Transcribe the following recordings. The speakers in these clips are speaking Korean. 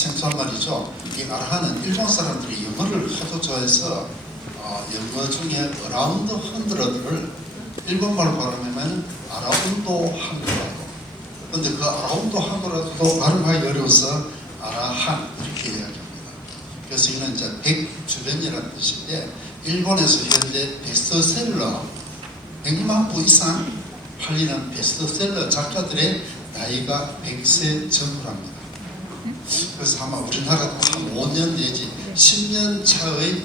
생소한 말이죠. 이 아라하는 일본 사람들이 영어를 하도 좋아해서 영어 중에 어라운드 헌드러드를 일본말로 발음하면 아라운도 헌드러드. 근데 그 아라운도 헌드러드도 발음하기 어려워서 아라한 이렇게 이야기합니다. 그래서 이는 이제 100 주변이라는 뜻인데 일본에서 현재 베스트셀러 100만 부 이상 팔리는 베스트셀러 작가들의 나이가 100세 전후랍니다. 그래서 아마 우리나라도 한 5년 내지 10년 차의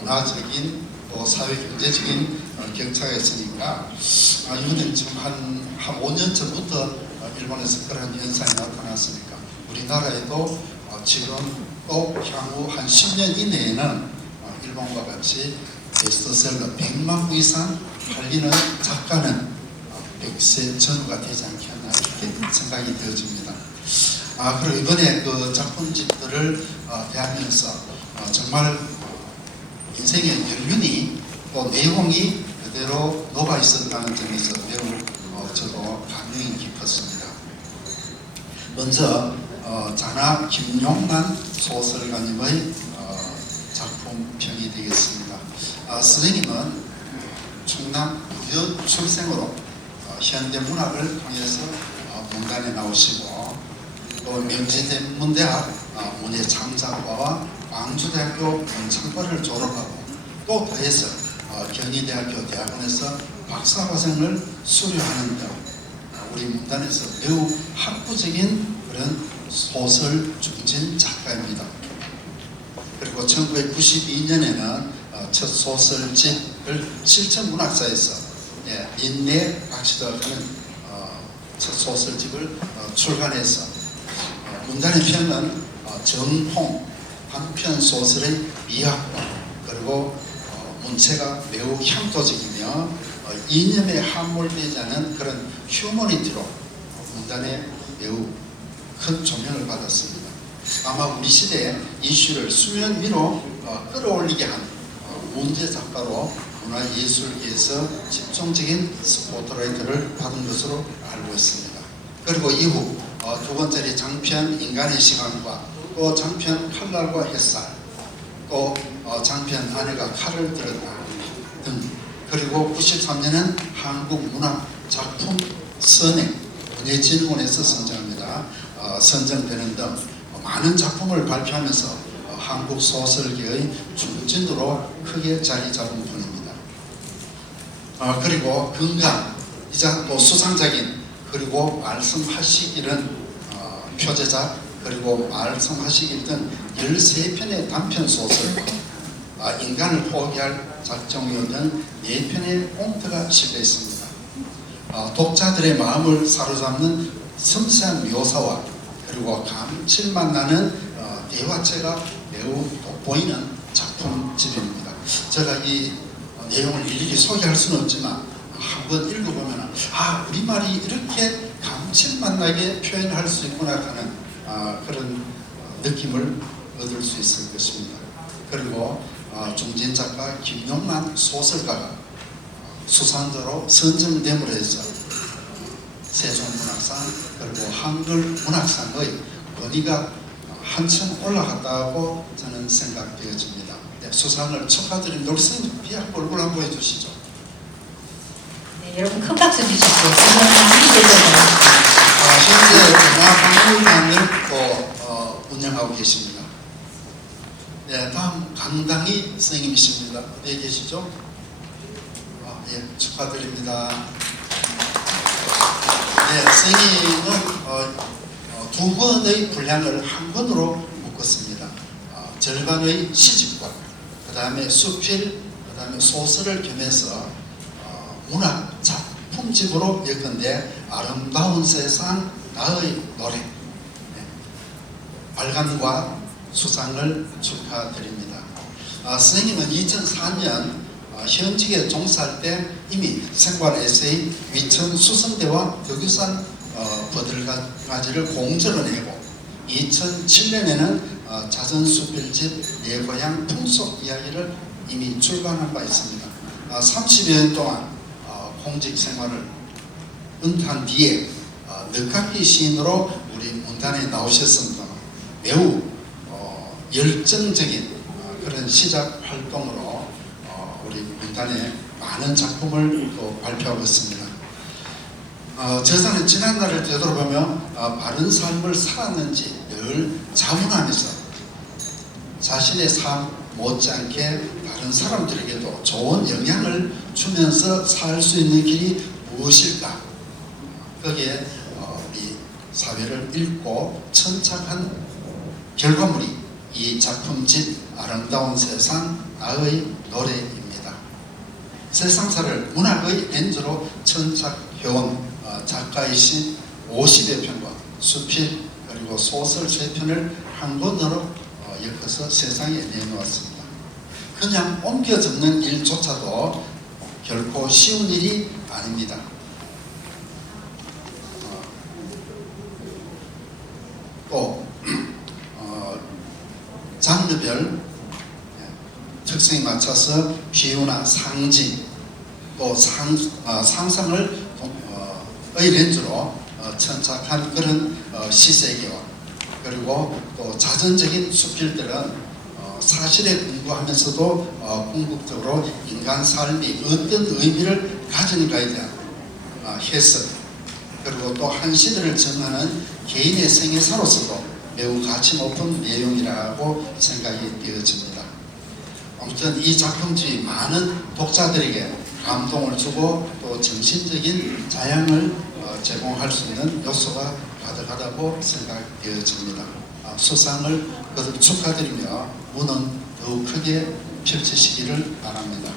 문화적인 또 사회 경제적인 격차가 있으니까 이거는 지금 한 5년 전부터 일본에서 그런 현상이 나타났으니까 우리나라에도 지금 또 향후 한 10년 이내에는 일본과 같이 베스트셀러 100만 부 이상 팔리는 작가는 100세 전후가 되지 않겠나 이렇게 생각이 되어집니다. 그리고 이번에 그 작품집들을 대하면서 정말 인생의 연륜이 또 내용이 그대로 녹아 있었다는 점에서 매우 저도 감명이 깊었습니다. 먼저 자나 김용만 소설가님의 작품평이 되겠습니다. 선생님은 충남 부여 출생으로 현대문학을 통해서 문단에 나오시고 또 명지대문대학 문예창작과와 광주대학교 문창과를 졸업하고 또 더해서 경희대학교 대학원에서 박사과정을 수료하는 등 우리 문단에서 매우 학구적인 그런 소설 중진 작가입니다. 그리고 1992년에는 첫 소설집을 실천문학사에서 민내 박시덕 하는 첫 소설집을 출간해서 문단의 편은 정통 한편 소설의 미학과 그리고 문체가 매우 향토적이며 이념에 함몰되지 않은 그런 휴머니티로 문단에 매우 큰 조명을 받았습니다. 아마 우리 시대의 이슈를 수면 위로 끌어올리게 한 문제 작가로 문화예술계에서 집중적인 스포트라이트를 받은 것으로 알고 있습니다. 그리고 이후 두 번째로 장편 인간의 시간과 또 장편 칼날과 햇살 또 장편 아내가 칼을 들었다 등 그리고 93년은 한국문학 작품 선행 문예진흥원에서 선정되는 등 많은 작품을 발표하면서 한국 소설계의 중진으로 크게 자리 잡은 분입니다. 그리고 건강이자 또 수상적인 그리고 말씀하시기는 표제작 그리고 말씀하시길 등 13편의 단편소설과 인간을 포기할 작정이요 등 4편의 꽁트가 실려있습니다. 독자들의 마음을 사로잡는 섬세한 묘사와 그리고 감칠맛 나는 대화체가 매우 돋보이는 작품집입니다. 제가 이 내용을 일일이 소개할 수는 없지만 한번 읽어보면 우리말이 이렇게 감칠맛 나게 표현할 수 있구나 하는 그런 느낌을 얻을 수 있을 것입니다. 그리고 중진작가 김용만 소설가가 수상자로 선정됨으로 해서 세종문학상 그리고 한글문학상의 권위가 한층 올라갔다고 저는 생각되어집니다. 수상을 축하드립니다. 우리 선생님 비약 얼굴 한번 보여주시죠. 네, 여러분 큰 박수 주십시오. 현재 문화박물관을 또 운영하고 계십니다. 네, 다음 강당희 선생님이십니다. 어디에 계시죠? 예, 축하드립니다. 네, 선생님은 두 권의 분량을 한 권으로 묶었습니다. 절반의 시집과 그 다음에 수필, 그 다음에 소설을 겸해서 문학 작품집으로 예컨대 아름다운 세상 나의 노래 발간과 수상을 축하드립니다. 선생님은 2004년 현직에 종사할 때 이미 생활 에세이 위천 수성대와 덕유산 버들가지를 공저를 내고 2007년에는 자전수필집 내 고향 풍속 이야기를 이미 출간한 바 있습니다. 30여 년 동안 공직 생활을 은퇴한 뒤에 늦깎이 시인으로 우리 문단에 나오셨습니다. 매우 열정적인 그런 시작 활동으로 우리 문단에 많은 작품을 또 발표하고 있습니다. 저자는 지난날을 되돌아보며 바른 삶을 살았는지 늘 자문하면서 자신의 삶 못지않게 다른 사람들에게도 좋은 영향을 주면서 살 수 있는 길이 무엇일까? 거기에 우리 사회를 읽고 천착한 결과물이 이 작품집 아름다운 세상 나의 노래입니다. 세상사를 문학의 렌즈로 천착해온 작가이신 50여 편과 수필 그리고 소설 3편을 한 권으로 엮어서 세상에 내놓았습니다. 그냥 옮겨 적는 일조차도 결코 쉬운 일이 아닙니다. 또 장르별 특성에 맞춰서 비유나 상징 또 상상을 의 렌즈로 천착한 그런 시세계와 그리고 또 자전적인 수필들은 사실에 근거하면서도 궁극적으로 인간 삶이 어떤 의미를 가지는가에 대한 해석 그리고 또 한 시대를 정하는 개인의 생애사로서도 매우 가치 높은 내용이라고 생각이 되어집니다. 아무튼 이 작품집이 많은 독자들에게 감동을 주고 또 정신적인 자양을 제공할 수 있는 요소가 가득하다고 생각되어집니다. 수상을 거듭 축하드리며 문은 더욱 크게 펼치시기를 바랍니다.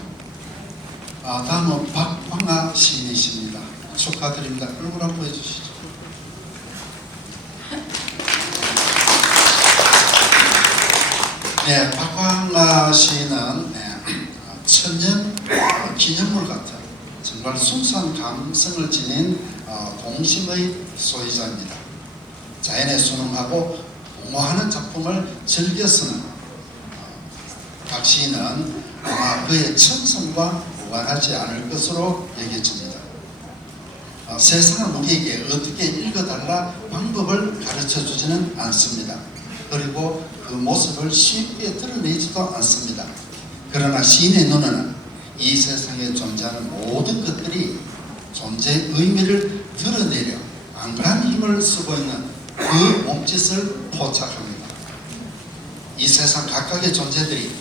다음은 박광아 시인이십니다. 축하드립니다. 얼굴 한번 보여주시죠. 네, 박광아 시인은 천년 기념물 같은 정말 순수한 감성을 지닌 동심의 소유자입니다. 자연에 순응하고 옹호하는 작품을 즐겨 쓰는 박 시인은 아마 그의 천성과 무관하지 않을 것으로 여겨집니다. 세상을 우리에게 어떻게 읽어달라 방법을 가르쳐주지는 않습니다. 그리고 그 모습을 쉽게 드러내지도 않습니다. 그러나 시인의 눈에는 이 세상에 존재하는 모든 것들이 존재의 의미를 드러내려 안간한 힘을 쓰고 있는 그 몸짓을 포착합니다. 이 세상 각각의 존재들이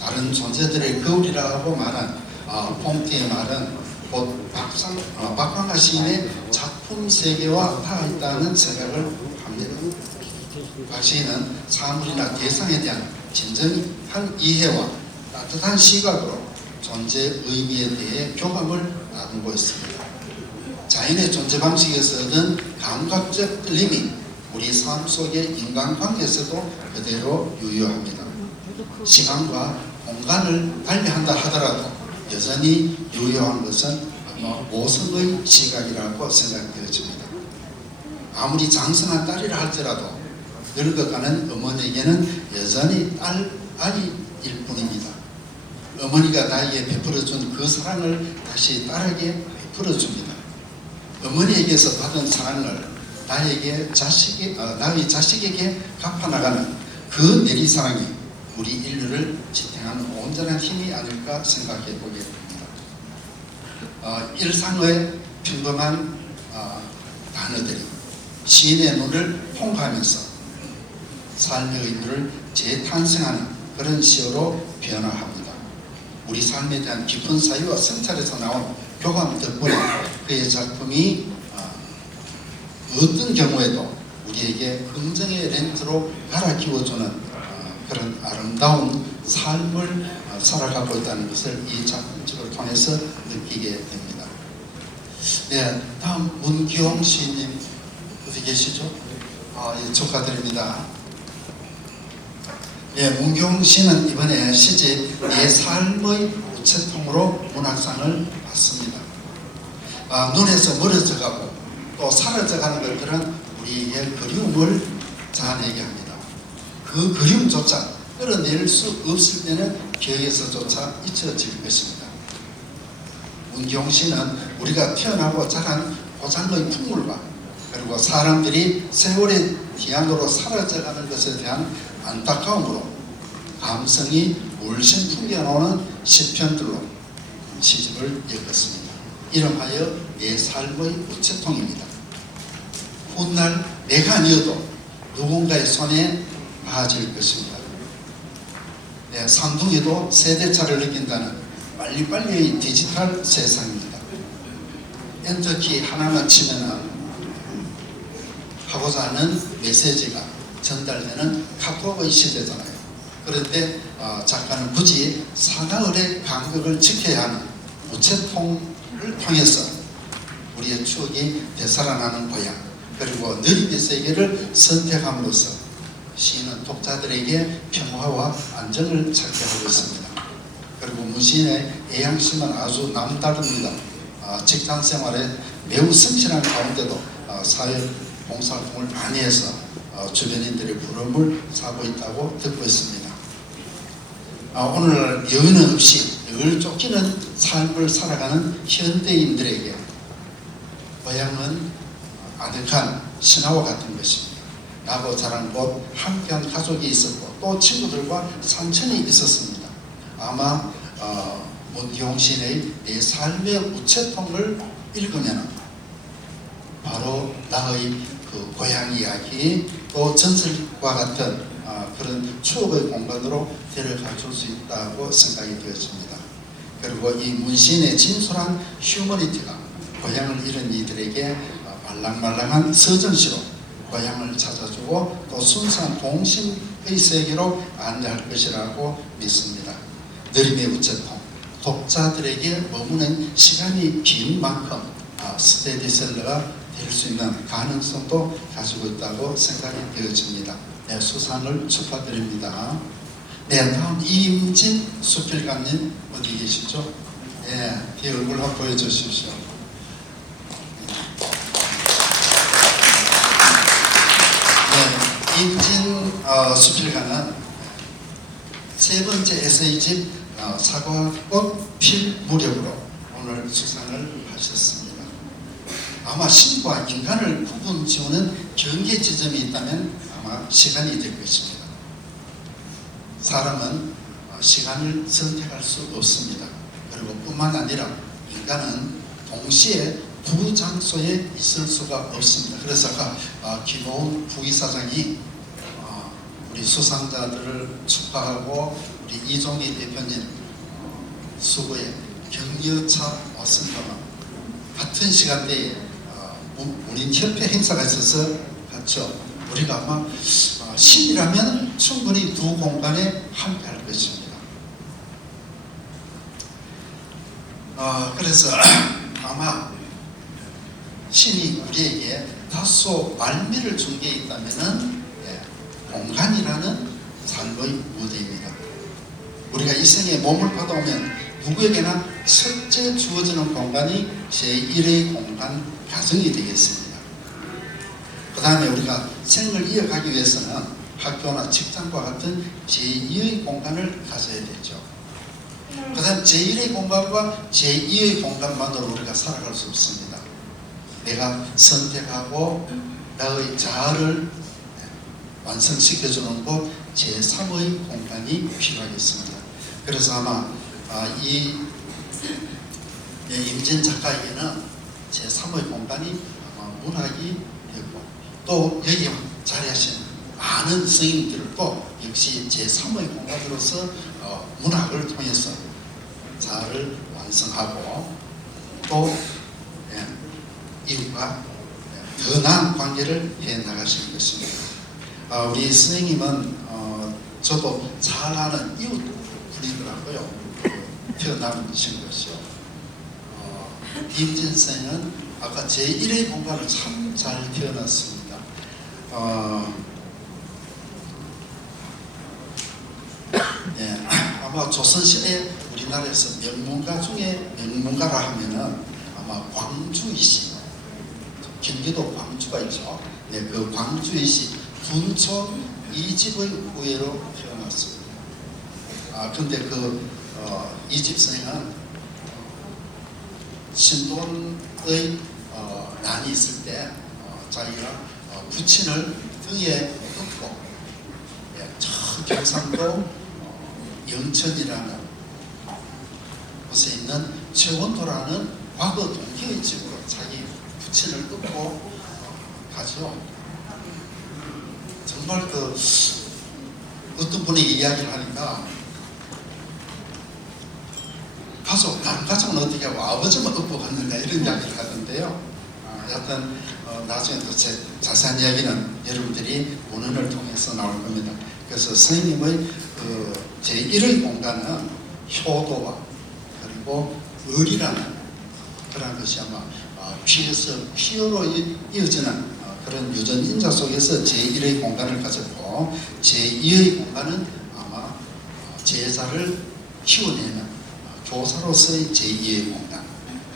다른 존재들의 거울이라고 말한 폼티의 말은 곧 박광아 시인의 작품 세계와 닿아있다는 생각을 합니다. 박 시인은 사물이나 대상에 대한 진정한 이해와 따뜻한 시각으로 존재의 의미에 대해 교감을 나누고 있습니다. 자연의 존재 방식에서 얻은 감각적 끌림이 우리 삶 속의 인간관계에서도 그대로 유효합니다. 시간과 공간을 달리한다 하더라도 여전히 유효한 것은 모성의 시각이라고 생각되어집니다. 아무리 장성한 딸이라 할지라도 늙어가는 어머니에게는 여전히 아이일 뿐입니다. 어머니가 나에게 베풀어준 그 사랑을 다시 딸에게 베풀어줍니다. 어머니에게서 받은 사랑을 나의 자식에게 갚아나가는 그 내리사랑이 우리 인류를 지탱하는 온전한 힘이 아닐까 생각해 보게 됩니다. 일상의 평범한 단어들이 시인의 눈을 통과하면서 삶의 의미를 재탄생하는 그런 시어로 변화합니다. 우리 삶에 대한 깊은 사유와 성찰에서 나온 교감 덕분에 그의 작품이 어떤 경우에도 우리에게 긍정의 렌즈로 갈아키워주는 그런 아름다운 삶을 살아가고 있다는 것을 이 작품집을 통해서 느끼게 됩니다. 네, 다음 문기용 시인님 어디 계시죠? 예, 축하드립니다. 예, 문기용 시인은 이번에 시집 내 삶의 우체통으로 문학상을 받습니다. 눈에서 멀어져가고 또 사라져가는 것들은 우리에게 그리움을 자아내게 합니다. 그 그리움조차 끌어낼 수 없을 때는 기억에서조차 잊혀질 것입니다. 문기용 씨는 우리가 태어나고 자란 고장의 풍물과 그리고 사람들이 세월의 기한으로 사라져가는 것에 대한 안타까움으로 감성이 물씬 풍겨나오는 시편들로 시집을 엮었습니다. 이름하여 내 삶의 우체통입니다. 훗날 내가 아니어도 누군가의 손에 빠질 것입니다. 삼둥이도 세대차를 느낀다는 빨리빨리의 디지털 세상입니다. 엔터키 하나만 치면은 하고자 하는 메시지가 전달되는 카톡의 시대잖아요. 그런데 작가는 굳이 사나흘의 간격을 지켜야 하는 우체통을 통해서 우리의 추억이 되살아나는 고향, 그리고 느리게 세계를 선택함으로써 시인은 독자들에게 평화와 안정을 찾게 하고 있습니다. 그리고 문시인의 애양심은 아주 남다릅니다. 직장 생활에 매우 성실한 가운데도 사회 봉사활동을 많이 해서 주변인들의 부러움을 사고 있다고 듣고 있습니다. 오늘 여유는 없이 늘 쫓기는 삶을 살아가는 현대인들에게 고향은 아득한 신화와 같은 것입니다. 나고 자란 곳, 함께한 가족이 있었고 또 친구들과 산천이 있었습니다. 아마 문기용 시인의 내 삶의 우체통을 읽으면 바로 나의 그 고향 이야기, 또 전설과 같은 그런 추억의 공간으로 데려가 줄 수 있다고 생각이 되었습니다. 그리고 이 문시인의 진솔한 휴머니티가 고향을 잃은 이들에게 말랑말랑한 서정시로 고향을 찾아주고 또 순수한 동심의 세계로 안내할 것이라고 믿습니다. 느림의 우체통, 독자들에게 머무는 시간이 긴 만큼 스테디셀러가 될 수 있는 가능성도 가지고 있다고 생각이 되어집니다. 네, 수상을 축하드립니다. 네, 다음 이임진 수필가님 어디 계시죠? 네, 뒤에 얼굴 한번 보여주십시오. 네, 임진 수필가는 세 번째 에세이집 사과꽃 필 무렵으로 오늘 수상을 하셨습니다. 아마 신과 인간을 구분 지우는 경계 지점이 있다면 아마 시간이 될 것입니다. 사람은 시간을 선택할 수 없습니다. 그리고 뿐만 아니라 인간은 동시에 두 장소에 있을 수가 없습니다. 그래서 김호훈 부이사장이 우리 수상자들을 축하하고 우리 이종희 대표님 수고에 격려차 왔습니다. 같은 시간대에 우리 협회 행사가 있어서 갔죠. 우리가 아마 신이라면 충분히 두 공간에 함께 할 것입니다. 그래서 아마 신이 우리에게 다소 말미를 준 게 있다면은 공간이라는 삶의 무대입니다. 우리가 이 생에 몸을 받아오면 누구에게나 첫째 주어지는 공간이 제1의 공간 가정이 되겠습니다. 그 다음에 우리가 생을 이어가기 위해서는 학교나 직장과 같은 제2의 공간을 가져야 되죠. 그 다음 제1의 공간과 제2의 공간만으로 우리가 살아갈 수 없습니다. 내가 선택하고 나의 자아를 완성시켜주는 곳 제3의 공간이 필요하겠습니다. 그래서 아마 이 임진 작가에게는 제3의 공간이 아마 문학이 되고 또 여기 자리하신 많은 스님들도 역시 제3의 공간으로서 문학을 통해서 자아를 완성하고 또 이웃과 더 나은 관계를 해나가실 것입니다. 우리 선생님은 저도 잘 아는 이웃 분이더라고요. 태어나신 것이요. 임진 선생은 아까 제1의 공간을 참 잘 태어났습니다. 아마 조선시대 우리나라에서 명문가 중에 명문가라 하면은 아마 광주이시, 경기도 광주가 있죠. 네, 그 광주이시 둔촌 이집의 후예로 태어났습니다. 근데 이집 선생은 신돈의 난이 있을 때 자기가 부친을 등에 업고 저 경상도 영천이라는 곳에 있는 최원도라는 과거 동기의 집으로 자기 부친을 업고 가죠. 정말 어떤 분이 이야기를 하니까 다른 가족은 어떻게 하고 아버지만 업고 갔는가 이런 이야기를 하던데요. 여하튼 나중에 또 자세한 이야기는 여러분들이 문헌을 통해서 나올 겁니다. 그래서 선생님의 제1의 공간은 효도와 그리고 의리라는 그런 것이 아마 피어로 이어지는 그런 유전 인자 속에서 제1의 공간을 가졌고, 제2의 공간은 아마 제자를 키워내는 교사로서의 제2의 공간,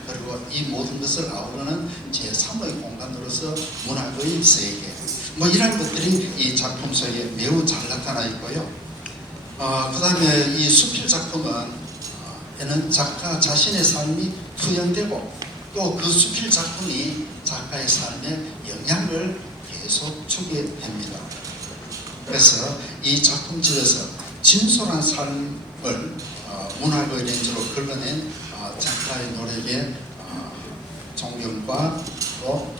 그리고 이 모든 것을 아우르는 제3의 공간으로서 문학의 세계, 뭐 이런 것들이 이 작품 속에 매우 잘 나타나 있고요. 그 다음에 이 수필 작품은 에는 작가 자신의 삶이 투영되고 또 그 수필 작품이 작가의 삶에 영향을 계속 주게 됩니다. 그래서 이 작품집에서 진솔한 삶을 문학의 렌즈로 걸러낸 작가의 노력에 존경과 또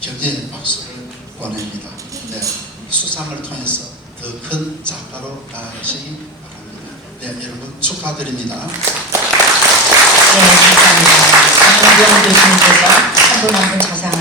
격려의 박수를 보냅니다. 네, 수상을 통해서 더 큰 작가로 나아가시기 바랍니다. 네, 여러분 축하드립니다. 네, 감사합니다. 강영경 교수님께서 한 분 한 분 자상한